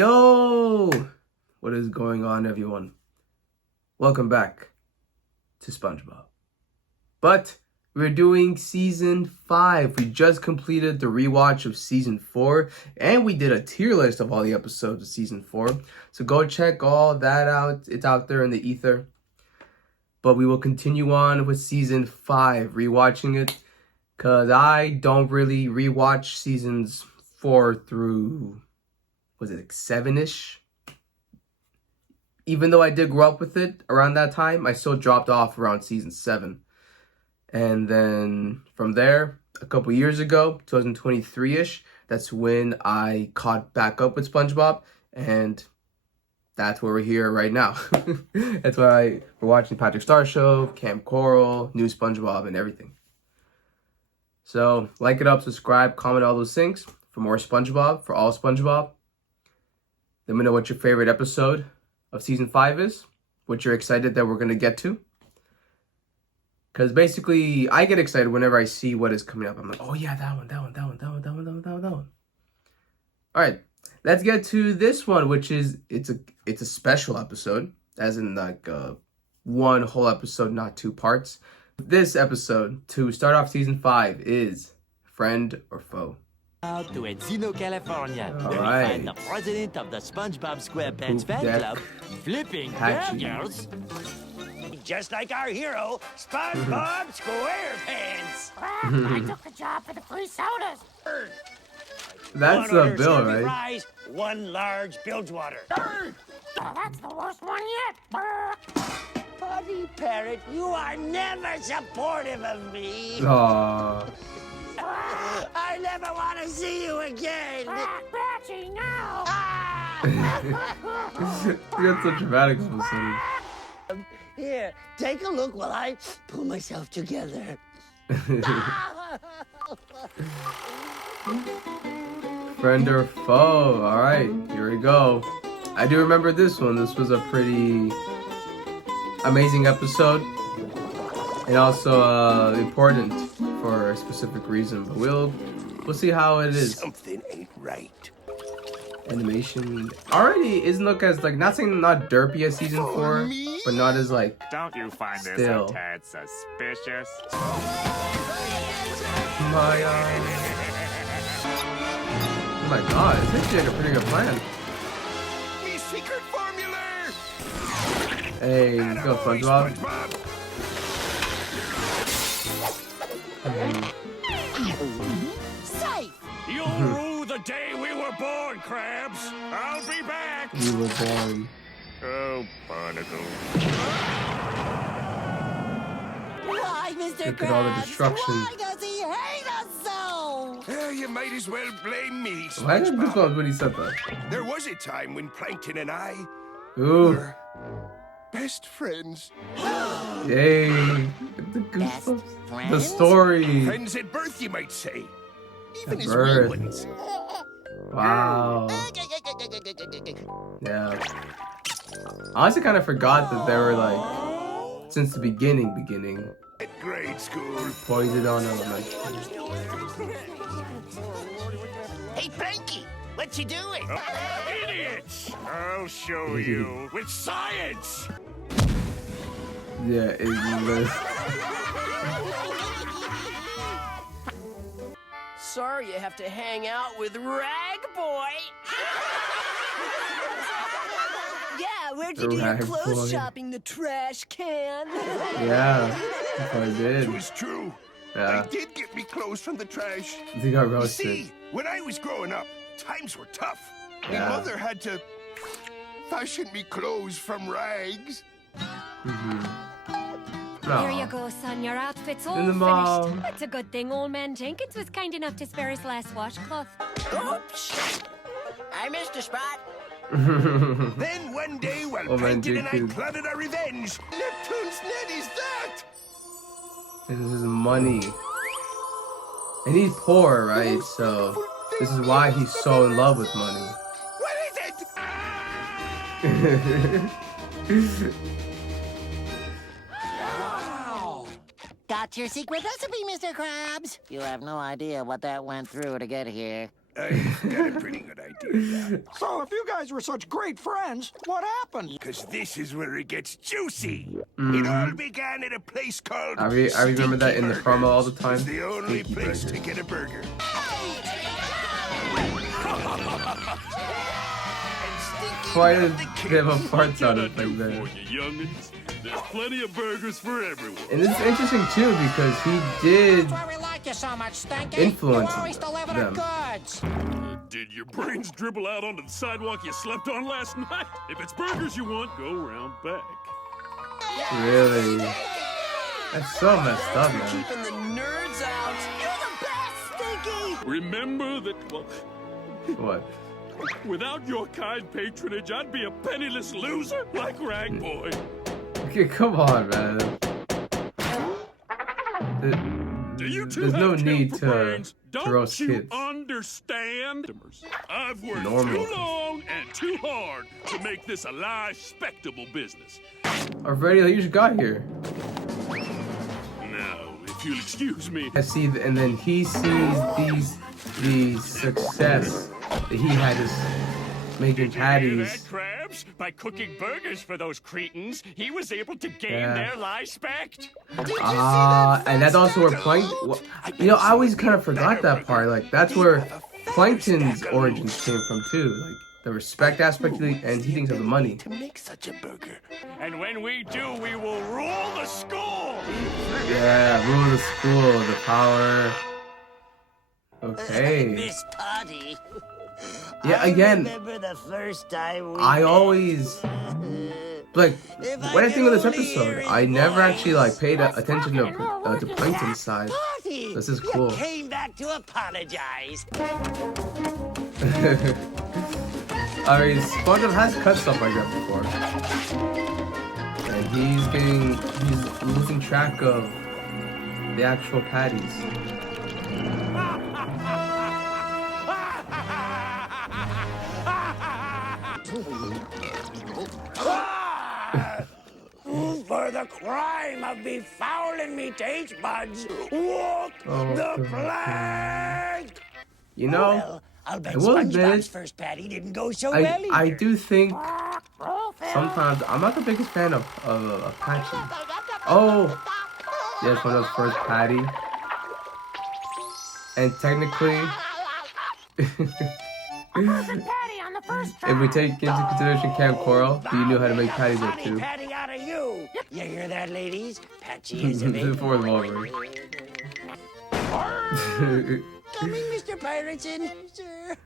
Yo! What is going on, everyone? Welcome back to SpongeBob. But we're doing Season 5. We just completed the rewatch of Season 4, and we did a tier list of all the episodes of Season 4. So go check all that out. It's out there in the ether. But we will continue on with Season 5, rewatching it, because I don't really rewatch Seasons 4 through, was it like 7-ish? Even though I did grow up with it around that time, I still dropped off around Season 7. And then from there, a couple years ago, 2023-ish, that's when I caught back up with SpongeBob, and that's where we're here right now. That's why we're watching Patrick Star Show, Camp Coral, New SpongeBob, and everything. So, like it up, subscribe, comment, all those things for more SpongeBob, for all SpongeBob. Let me know what your favorite episode of Season 5 is, what you're excited that we're going to get to. Because basically, I get excited whenever I see what is coming up. I'm like, oh yeah, that one. All right, let's get to this one, which is, it's a special episode, as in like one whole episode, not two parts. This episode, to start off Season 5, is Friend or Foe. Out to Encino, California, All where right. we find the president of the SpongeBob SquarePants fan club, flipping burgers. Just like our hero, SpongeBob SquarePants. I took the job for the free sodas. That's One the order bill, serving right? fries, one large Bilgewater. Oh, that's the worst one yet. Buddy Parrot, you are never supportive of me. Aww. I never want to see you again. Batchy, no. You got so dramatic all of a sudden. Here, take a look while I pull myself together. Friend or foe. All right, here we go. I do remember this one. This was a pretty amazing episode, and also important for a specific reason. But we'll see how it is. Something ain't right. Animation already isn't look as like, not saying not derpy as Season 4, but not as like. Don't you find this Still. a tad suspicious? My oh my god, it's actually like a pretty good plan. Me secret formula! Hey, let's go, SpongeBob. Safe. You'll rue the day we were born, Krabs. I'll be back. We were born. Oh, Barnacle. Why, Mr. Look at all the Krabs? destruction. Why does he hate us so? You might as well blame me, Why did SpongeBob. Goosebumps when he said that? There was a time when Plankton and I Ooh, were best friends. yay. The Best Goosebumps. The friends? story. Friends at birth, you might say. Even At as real birth. ones. Wow. Yeah. I honestly kind of forgot that they were like, since the beginning. At grade school. Poison on elementary. Hey, Frankie, what you doing? Idiots! I'll show you with science! Yeah, it's Sorry you have to hang out with Rag Boy. Yeah, where'd you do your Rag clothes Boy. shopping? The trash can? yeah, that's what I did. It was true. Yeah. I did get me clothes from the trash. They got You roasted. see, when I was growing up, times were tough. Yeah. My mother had to fashion me clothes from rags. Here you Aw. go, son. Your outfit's all In the mall. finished. It's a good thing old man Jenkins was kind enough to spare his last washcloth. Oops. I missed a spot. Then one day, while Oh, man, Plankton and I Jenkins. plotted our revenge, Neptune's net is that? This is money. And he's poor, right? So this is why he's so in love with money. What is it? Got your secret recipe, Mr. Krabs. You have no idea what that went through to get here. I've got a pretty good idea. did. So if you guys were such great friends, what happened? Because this is where it gets juicy. It all began at a place called I remember that in the Stinky promo all the Burgers. time. It's the only Stinky place Burgers. to get a burger. Quite a bit of a fart sound effect For there. you youngins, there's plenty of burgers for everyone. And it's interesting too because he did That's why we like you so much, Stinky. influence You always deliver the them. goods. Did your brains dribble out onto the sidewalk you slept on last night? If it's burgers you want, go round back. Really? That's so messed up, man. Keeping the nerds out. You're the best, Stinky. Remember that, well, What? without your kind patronage, I'd be a penniless loser like Rag Boy. Okay, come on, man. Do you two There's no have need killed to for brains? Don't roast you kids. understand? I've worked Normal. too long and too hard to make this a respectable business. Already, you just got here. Now, if you'll excuse me, I see, and then he sees the success that he had is making did you hear patties. that, Krabs? By cooking burgers for those cretins, he was able to gain Yeah. their respect. And that's also where Plankton. You know, I always kind of forgot that part. Like, that's where Plankton's origins came from too. Like the respect aspect, and he thinks of the money. To make such a burger. And when we do, we will rule the school. Yeah, rule the school, the power. Okay. Miss Potty. Yeah, again, I remember the first time we I met. always like If when I could think of this only episode, hear his I never voice. actually like paid attention to Plankton's side. Potty, This is cool. You came back to apologize. I mean, SpongeBob has cut stuff like that before, and he's losing track of the actual patties. For the crime of befouling me taste buds, walk the plank. You know, Well, I'll bet I will admit SpongeBob's it, first patty didn't go so well either. I do think sometimes I'm not the biggest fan of Apache. Oh, yes, one of those first patty, and technically. Patty on the first try. If we take into consideration Camp Coral, you knew how to make patties there too. Patty out of you. You hear that, ladies? Patchy is a This is big for the boy. Wolverine. Coming, Mr. Pirateson, sir.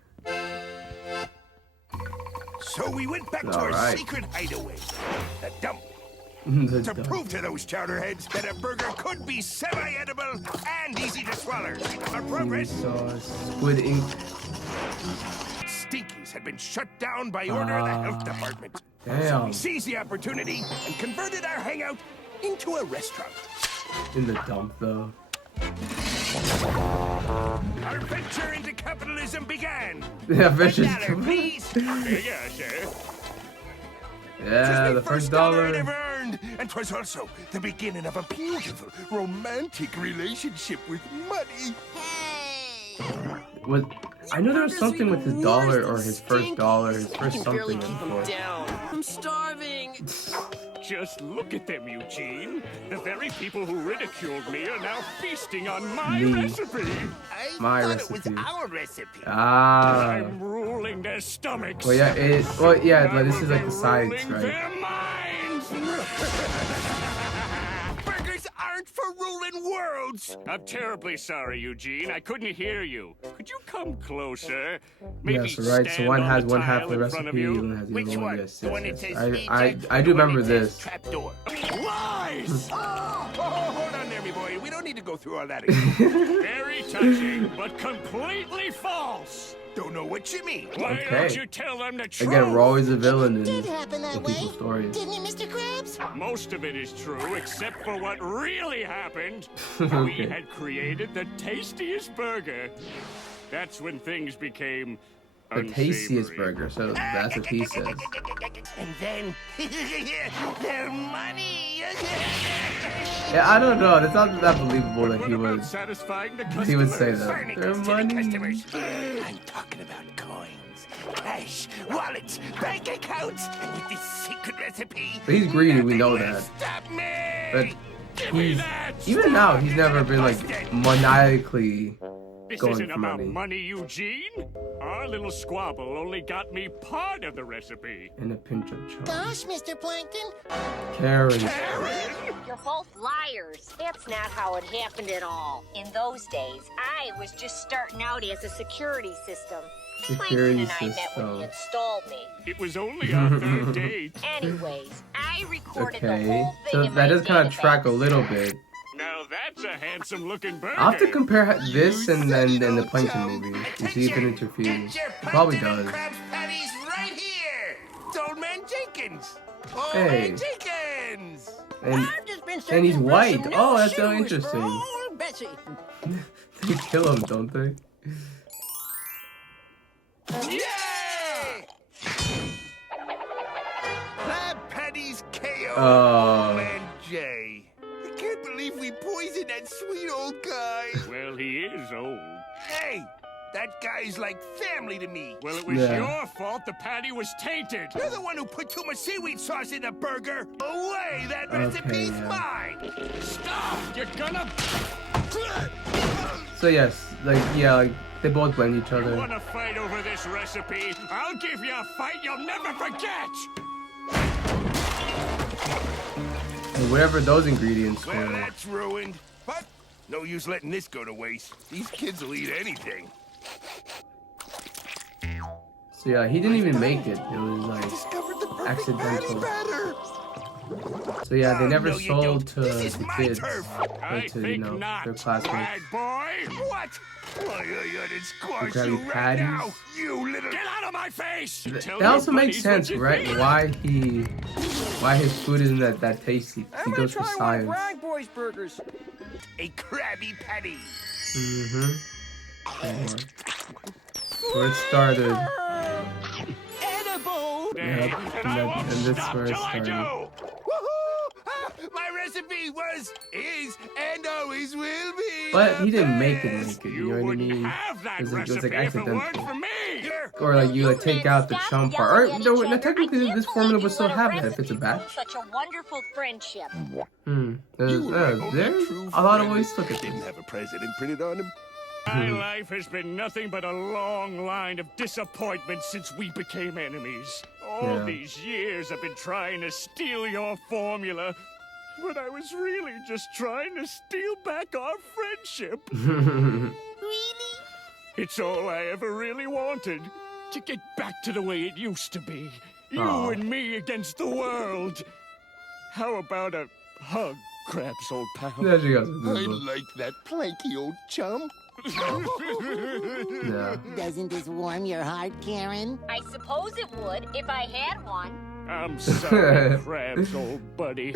So we went back to our Alright. secret hideaway, the dump, to prove to those chowderheads that a burger could be semi-edible and easy to swallow. Our progress, Squid Ink. Stinkies had been shut down by order of the health department. So we Damn. seized the opportunity and converted our hangout into a restaurant. In the dump though. Our venture into capitalism began. Yeah, vicious. $1, please. Yeah, sir. Yeah, The the first dollar I'd dollar. ever earned, and 'twas also the beginning of a beautiful, romantic relationship with money. Was I knew there was something with his dollar or his first dollar, his I first can barely something keep him before. down. I'm starving. Just look at them, Eugene. The very people who ridiculed me are now feasting on my Me. recipe. My Thought recipe. it was our recipe. Ah. I'm ruling their stomachs. Well, yeah, but this is like the sides, Ruling right? their minds. Burgers aren't for ruling worlds. I'm terribly sorry, Eugene. I couldn't hear you. Could you come closer? Maybe Yes, right. So stand one on has the one half tile of the in front of recipe, you? one has the Which other one. one? Yes, The one yes, that yes. says I reject, do or the one remember that says this. Trapdoor. Lies! Oh, hold on there, me boy. We don't need to go through all that again. Very touching, but completely false. Don't know what you mean. Why Okay. don't you tell them the truth? Again, we're always a villain in Did happen that the way. people's stories. Didn't it, Mr. Krabs? Most of it is true, except for what really happened. We Okay. had created the tastiest burger. That's when things became the tastiest burger. So that's what he says. And then their money. Yeah, I don't know. It's not that believable that What he about would. satisfying the He would say customers? that. Furniture Their to the money. customers. I'm talking about coins, cash, wallets, bank accounts, and with this secret recipe. But he's greedy. We know nothing will that. Stop me. But Give me he's that! even now. He's never been like maniacally This going isn't for about money. money, Eugene. Our little squabble only got me part of the recipe. And a pinch of charm. Gosh, Mr. Plankton. Karen. You're both liars. That's not how it happened at all. In those days, I was just starting out as a security system. Security Plankton and I met when he system. installed me. It was only our third date. Anyways, I recorded the Okay. whole thing So in that my does kind of track a database. little bit. Now that's a handsome-looking burger. I'll have to compare this and then the Plankton movie to see if it interferes. It probably does. Crab's patties right here. It's Old Man Jenkins. Old Hey. Man Jenkins. And I've just been and searching he's for white. some new Oh, that's so shoes for interesting. old Betsy. They kill him, don't they? Yay! Crab patties KO. Oh. Old Man Jay. I can't believe we poisoned that sweet old guy. Well, he is old. Hey, that guy's like family to me. Well, it was Yeah. your fault the patty was tainted. You're the one who put too much seaweed sauce in the burger. Away, that Okay, recipe's yeah. mine. Stop! You're gonna... So yes, like yeah, like they both blame each You other. wanna fight over this recipe? I'll give you a fight you'll never forget! And whatever those ingredients Well, were. that's ruined. But no use letting this go to waste. These kids will eat anything. So yeah, he didn't even make it. It was like Discovered the perfect accidental. patty batter. So yeah, they Oh, never no, you sold don't. to This is the my kids turf. I or to you think know not, their classmates. bad boy! What? Why, I'd squash Krabby you right Patties. now, you little... Get out of my face! Tell That your also makes buddies what sense, you right? think. Why his food isn't that tasty? I'm He gonna goes for try one of science. Rag Boy's burgers. A Krabby Patty. Where it started. Edible. Yep, and this is where it started. Woohoo! Ah, my recipe was, is, and always will be. But the he didn't make it, best. you You know what I wouldn't mean? have that It was recipe like if it weren't accidental. for me! Here. Or like you like take out the chum part. Or no, technically this formula would still have it if it's a batch. Such a wonderful friendship. There's a lot of ways to look at Didn't this. have a president printed on him. My life has been nothing but a long line of disappointment since we became enemies. All Yeah. these years I've been trying to steal your formula, but I was really just trying to steal back our friendship. Really? It's all I ever really wanted. To get back to the way it used to be. You Aw. and me against the world. How about a hug, Krabs, old pal? There she goes. I like that planky old chum. Yeah. Doesn't this warm your heart, Karen? I suppose it would if I had one. I'm sorry, Krabs, old buddy.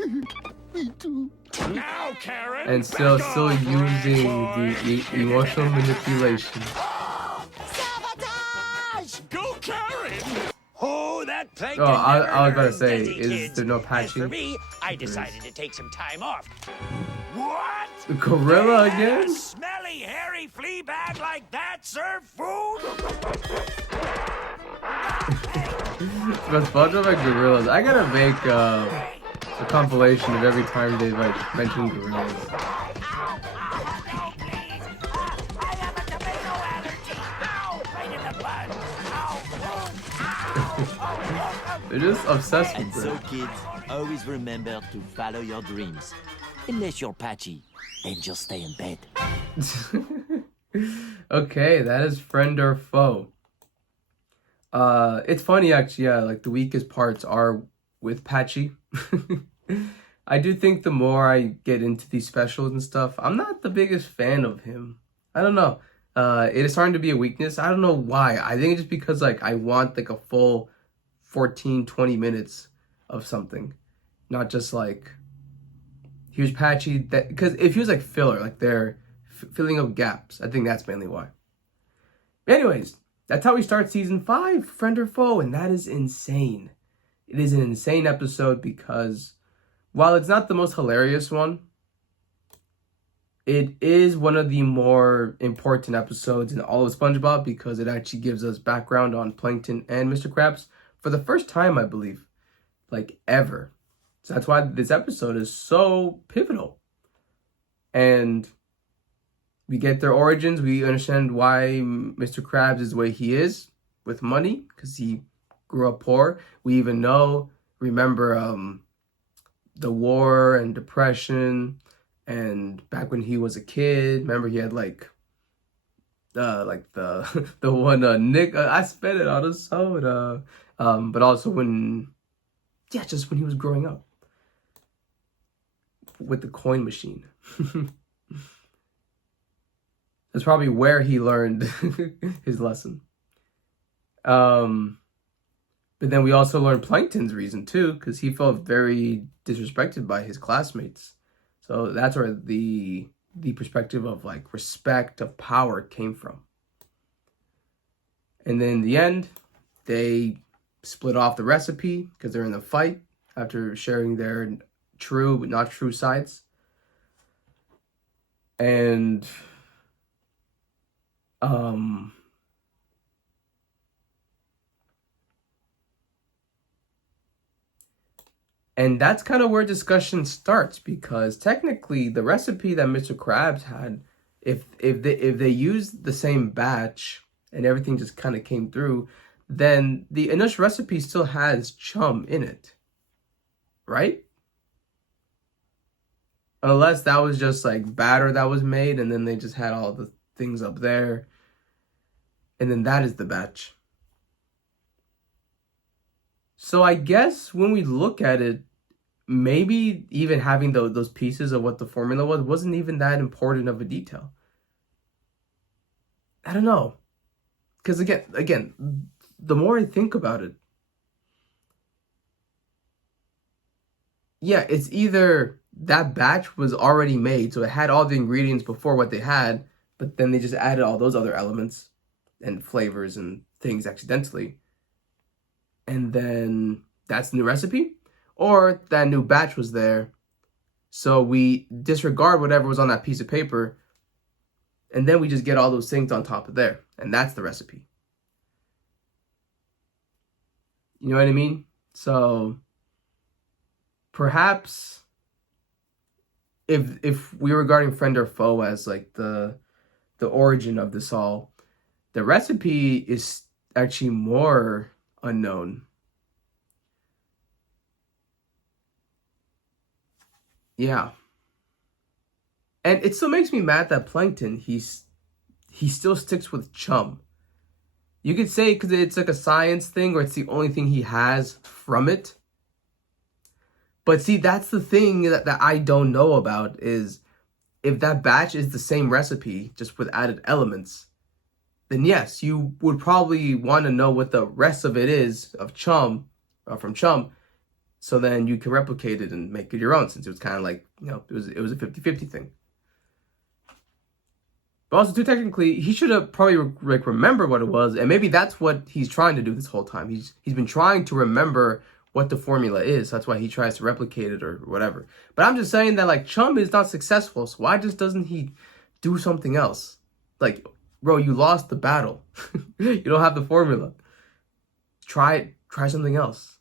Me too. Now, Karen! And still back off, using Rag the emotional manipulation. Sabotage! Go, Karen! Oh, that plankton Oh, I never was about to learns, say, does he, is kids? there no As for patching? me, I decided to take some time off. What? The gorilla again? A smelly, hairy flea bag like that serve food? But SpongeBob and gorillas. I gotta make a compilation of every time they like mention gorillas. No, please. I have a tomato allergy. Ow! Right in the butt. Ow! They're just obsessed And with so, it. kids, always remember to follow your dreams. Unless you're patchy, then just stay in bed. Okay, that is friend or foe. It's funny actually, yeah, like the weakest parts are with Patchy. I do think the more I get into these specials and stuff, I'm not the biggest fan of him. I don't know. It is starting to be a weakness. I don't know why. I think it's just because like I want like a full 14, 20 minutes of something. Not just like here's Patchy, that because if he was like filler, like they're filling up gaps, I think that's mainly why. Anyways, That's how we start season 5, Friend or Foe, and that is insane. It is an insane episode because while it's not the most hilarious one, it is one of the more important episodes in all of SpongeBob because it actually gives us background on Plankton and Mr. Krabs for the first time, I believe, like ever. So that's why this episode is so pivotal. And we get their origins. We understand why Mr. Krabs is the way he is with money because he grew up poor. We even remember the war and depression, and back when he was a kid. Remember he had like the the one Nick I spent it on a soda. But also just when he was growing up with the coin machine. That's probably where he learned his lesson. But then we also learned Plankton's reason too, because he felt very disrespected by his classmates. So that's where the perspective of like respect, of power came from. And then in the end, they split off the recipe because they're in the fight after sharing their true but not true sides. And and that's kind of where discussion starts, because technically the recipe that Mr. Krabs had, if they used the same batch and everything just kind of came through, then the initial recipe still has chum in it, right? Unless that was just like batter that was made and then they just had all the things up there. And then that is the batch. So I guess when we look at it, maybe even having those pieces of what the formula wasn't even that important of a detail. I don't know. Because again, the more I think about it, yeah, it's either that batch was already made, so it had all the ingredients before what they had, but then they just added all those other elements and flavors and things accidentally. And then that's the new recipe. Or that new batch was there, so we disregard whatever was on that piece of paper, and then we just get all those things on top of there. And that's the recipe. You know what I mean? So perhaps if we were regarding Friend or Foe as like the origin of this all, the recipe is actually more unknown. Yeah. And it still makes me mad that Plankton, he still sticks with chum. You could say because it's like a science thing, or it's the only thing he has from it. But see, that's the thing that I don't know about, is if that batch is the same recipe, just with added elements, then yes, you would probably want to know what the rest of it is of chum, from chum, so then you can replicate it and make it your own, since it was kind of like, it was a 50-50 thing. But also, too, technically, he should have probably remembered what it was, and maybe that's what he's trying to do this whole time. He's been trying to remember what the formula is. That's why he tries to replicate it or whatever. But I'm just saying that, like, chum is not successful, so why just doesn't he do something else? Like, bro, you lost the battle. You don't have the formula. Try something else.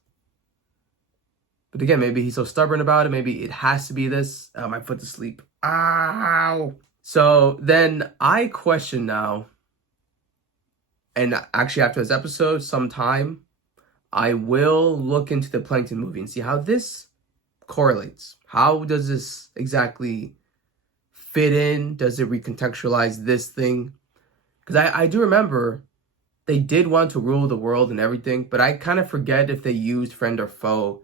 But again, maybe he's so stubborn about it. Maybe it has to be this. My foot's asleep. Ow. So then I question now, and actually after this episode, sometime, I will look into the Plankton movie and see how this correlates. How does this exactly fit in? Does it recontextualize this thing? Because I do remember they did want to rule the world and everything, but I kind of forget if they used Friend or Foe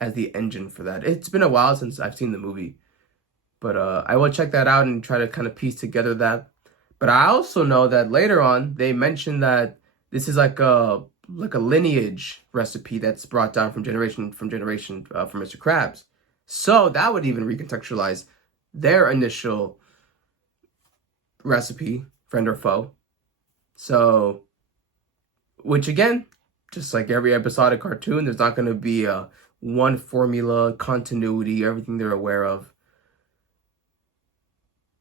as the engine for that. It's been a while since I've seen the movie, but I will check that out and try to kind of piece together that. But I also know that later on they mentioned that this is like a lineage recipe that's brought down from generation from Mr. Krabs. So that would even recontextualize their initial recipe, Friend or Foe. So which again, just like every episodic cartoon, there's not going to be a one formula, continuity, everything they're aware of.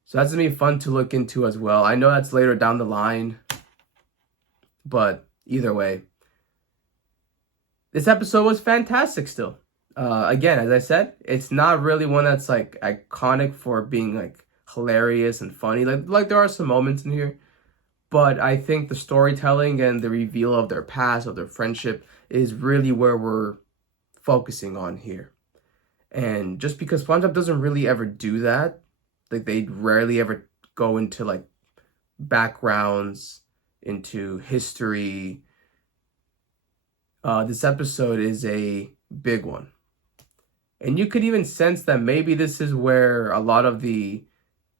So that's going to be fun to look into as well. I know that's later down the line, but either way, this episode was fantastic still. Again, as I said, it's not really one that's like iconic for being like hilarious and funny. Like there are some moments in here, but I think the storytelling and the reveal of their past, of their friendship, is really where we're focusing on here. And just because SpongeBob doesn't really ever do that, like they rarely ever go into like backgrounds, into history. This episode is a big one. And you could even sense that maybe this is where a lot of the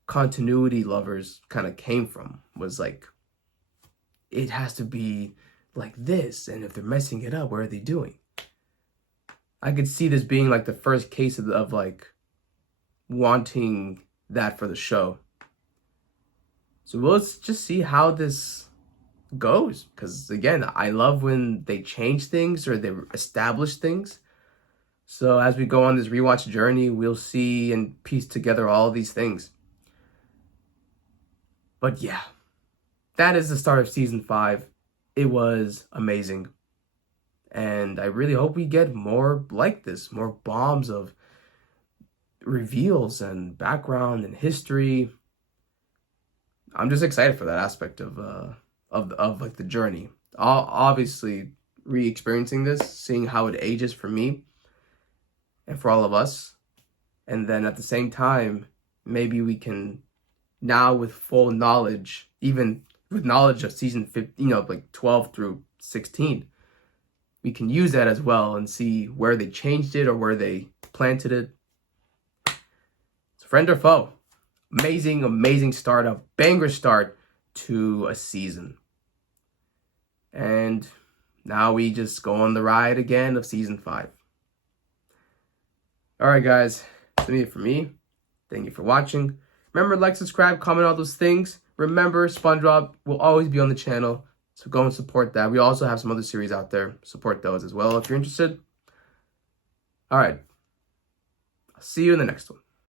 continuity lovers kind of came from. Was like, it has to be like this, and if they're messing it up, what are they doing? I could see this being like the first case of like wanting that for the show. So let's just see how this goes, because again, I love when they change things or they establish things. So as we go on this rewatch journey, we'll see and piece together all these things. But yeah, that is the start of season 5. It was amazing. And I really hope we get more like this, more bombs of reveals and background and history. I'm just excited for that aspect of like the journey. Obviously, re-experiencing this, seeing how it ages for me and for all of us, and then at the same time, maybe we can now, with full knowledge, even with knowledge of season 15, like 12 through 16, we can use that as well and see where they changed it or where they planted it. So friend or foe, amazing start, a banger start to a season. And now we just go on the ride again of season 5. All right, guys, that's it for me. Thank you for watching. Remember, like, subscribe, comment, all those things. Remember, SpongeBob will always be on the channel, so go and support that. We also have some other series out there. Support those as well if you're interested. All right. I'll see you in the next one.